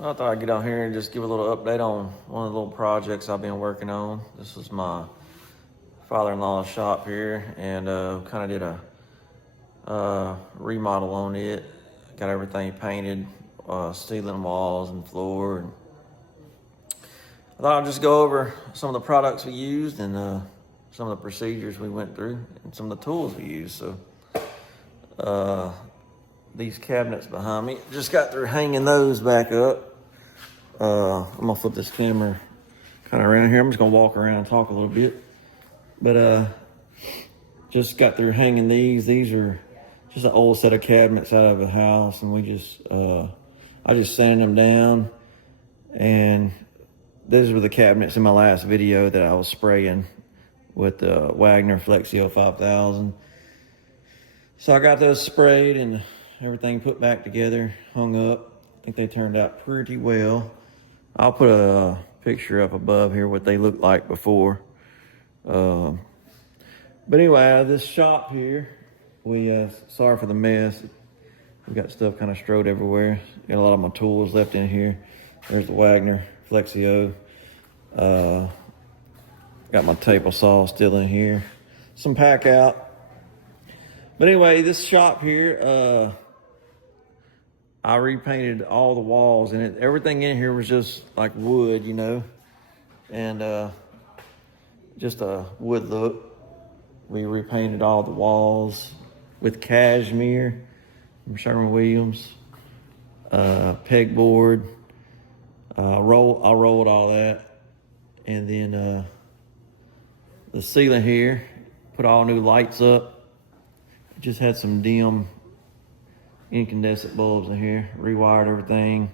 I thought I'd get on here and just give a little update on one of the little projects I've been working on. This is my father-in-law's shop here, and kind of did a remodel on it. Got everything painted, ceiling, walls, and floor. And I thought I'd just go over some of the products we used and some of the procedures we went through and some of the tools we used. So these cabinets behind me, just got through hanging those back up. I'm gonna flip this camera kind of around here. I'm just gonna walk around and talk a little bit. But just got through hanging these. These are just an old set of cabinets out of a house, and I just sanded them down. And these were the cabinets in my last video that I was spraying with the Wagner Flexio 5000. So I got those sprayed and everything put back together, hung up. I think they turned out pretty well. I'll put a picture up above here what they looked like before. But anyway, this shop here, sorry for the mess. We got stuff kind of strode everywhere. Got a lot of my tools left in here. There's the Wagner Flexio. Got my table saw still in here. Some pack out. But anyway, this shop here, I repainted all the walls, and everything in here was just like wood, and just a wood look. We repainted all the walls with cashmere from Sherwin-Williams, pegboard. I rolled all that, and then the ceiling here, put all new lights up. Just had some dim incandescent bulbs in here, rewired everything,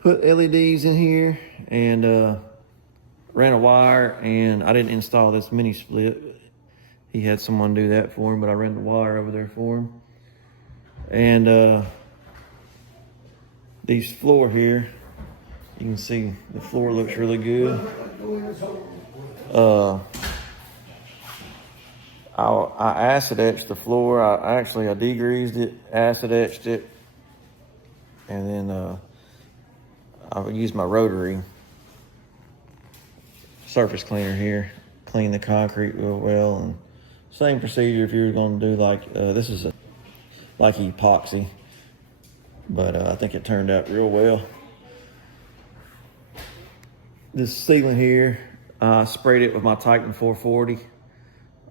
put LEDs in here, and ran a wire. And I didn't install this mini split. He had someone do that for him, but I ran the wire over there for him. And these floor here, you can see the floor looks really good. I acid etched the floor. I degreased it, acid etched it, and then I used my rotary surface cleaner here, clean the concrete real well. And same procedure if you were going to do like this is like epoxy, but I think it turned out real well. This ceiling here, I sprayed it with my Titan 440.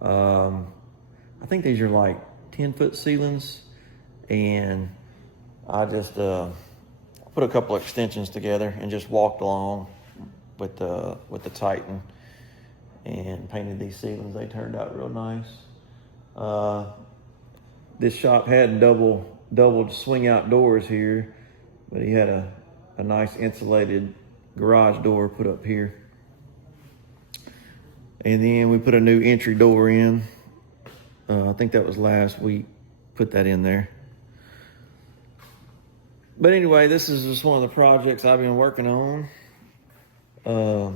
I think these are like 10-foot ceilings, and I just put a couple of extensions together and just walked along with the Titan and painted these ceilings. They turned out real nice. This shop had double swing out doors here, but he had a nice insulated garage door put up here. And then we put a new entry door in. I think that was last week. Put that in there. But anyway, this is just one of the projects I've been working on. I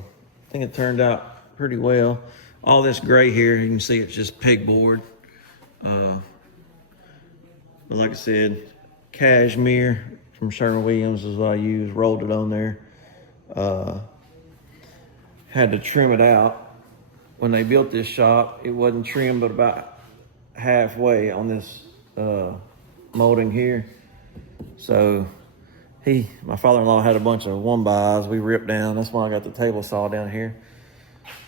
think it turned out pretty well. All this gray here, you can see it's just pegboard. But like I said, cashmere from Sherwin-Williams is what I used. Rolled it on there. Had to trim it out. When they built this shop, it wasn't trimmed but about halfway on this molding here. So my father-in-law had a bunch of 1x we ripped down. That's why I got the table saw down here.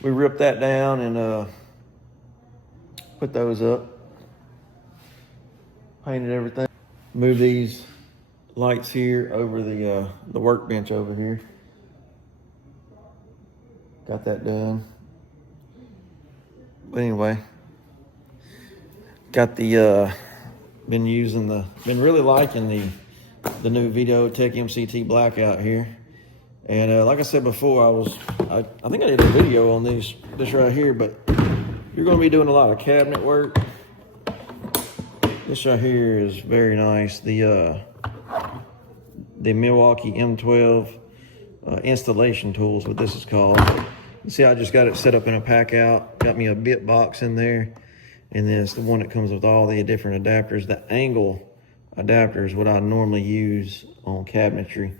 We ripped that down and put those up. Painted everything. Moved these lights here over the workbench over here. Got that done. But anyway, got been really liking the new Videotech MCT blackout here. And like I said before, I think I did a video on this right here, but you're going to be doing a lot of cabinet work. This right here is very nice. The Milwaukee M12 installation tools, what this is called. See, I just got it set up in a pack out. Got me a bit box in there. And then it's the one that comes with all the different adapters. The angle adapter is what I normally use on cabinetry.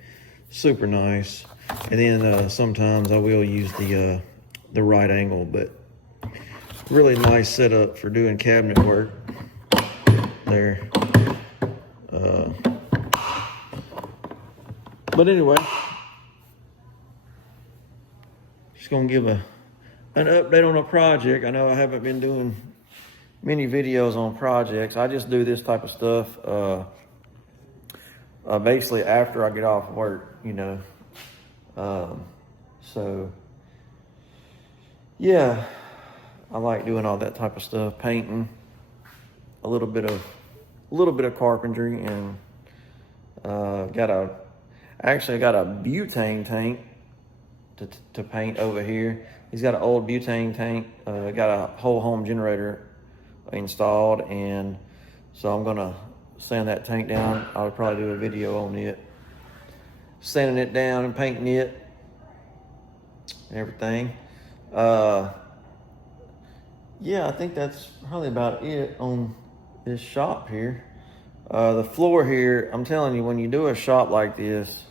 super nice. And then sometimes I will use the right angle, but really nice setup for doing cabinet work there. But anyway, just gonna give an update on a project. I know I haven't been doing many videos on projects. I just do this type of stuff basically after I get off work, you know. So yeah, I like doing all that type of stuff, painting, a little bit of carpentry, and I got a butane tank to paint over here. He's got an old butane tank, got a whole home generator installed, and so I'm gonna sand that tank down. I'll probably do a video on it, sanding it down and painting it and everything. Yeah, I think that's probably about it on this shop here. The floor here, I'm telling you, when you do a shop like this,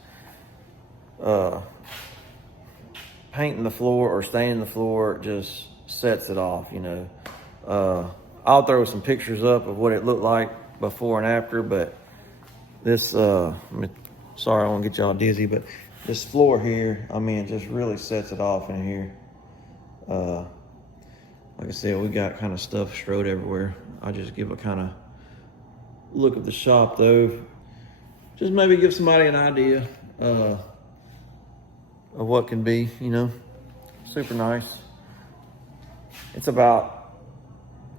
painting the floor or staining the floor just sets it off, you know. I'll throw some pictures up of what it looked like before and after, but this, sorry, I won't get y'all dizzy, but this floor here, I mean, it just really sets it off in here. Like I said, we got kind of stuff strode everywhere. I'll just give a kind of look of the shop though. Just maybe give somebody an idea of what can be, you know. Super nice. It's about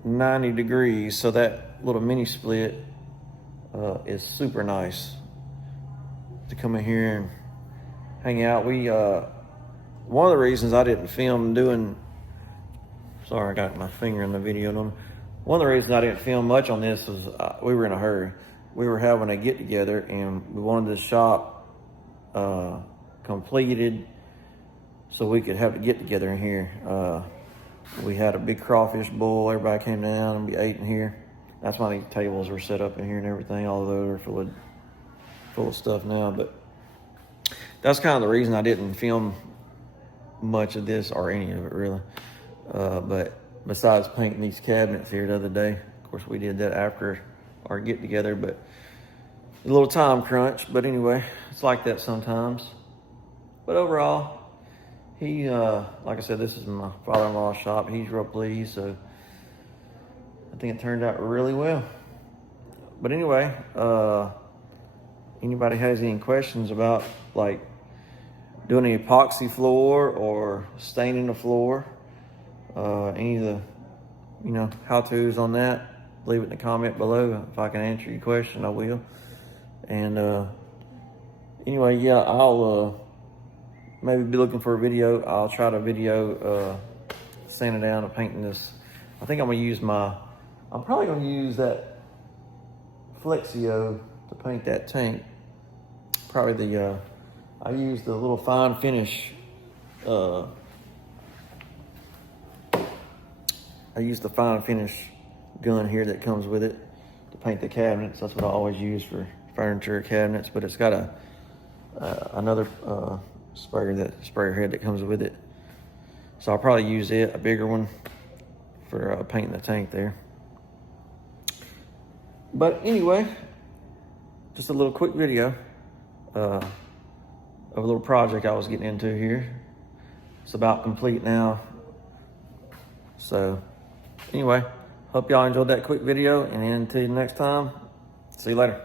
90 degrees, so that little mini split is super nice to come in here and hang out. One of the reasons I didn't film doing, sorry, I got my finger in the video. One of the reasons I didn't film much on this was we were in a hurry. We were having a get together and we wanted the shop completed so we could have a get together in here. We had a big crawfish boil. Everybody came down and we ate in here. That's why these tables were set up in here and everything, although they're full of stuff now. But that's kind of the reason I didn't film much of this or any of it really. But besides painting these cabinets here the other day, of course we did that after our get together, but a little time crunch. But anyway, it's like that sometimes. But overall, he, like I said, this is my father-in-law's shop. He's real pleased, so I think it turned out really well. But anyway, anybody has any questions about like doing an epoxy floor or staining the floor, any of the, you know, how-tos on that, leave it in the comment below. If I can answer your question, I will. And anyway, yeah, I'll maybe be looking for a video. I'll try to video sanding down and painting this. I think I'm probably gonna use that Flexio to paint that tank. Probably I use the little fine finish. I use the fine finish gun here that comes with it to paint the cabinets. That's what I always use for furniture cabinets, but it's got another sprayer head that comes with it. So I'll probably use it, a bigger one, for painting the tank there. But anyway, just a little quick video of a little project I was getting into here. It's about complete now. So anyway, hope y'all enjoyed that quick video, and until next time, see you later.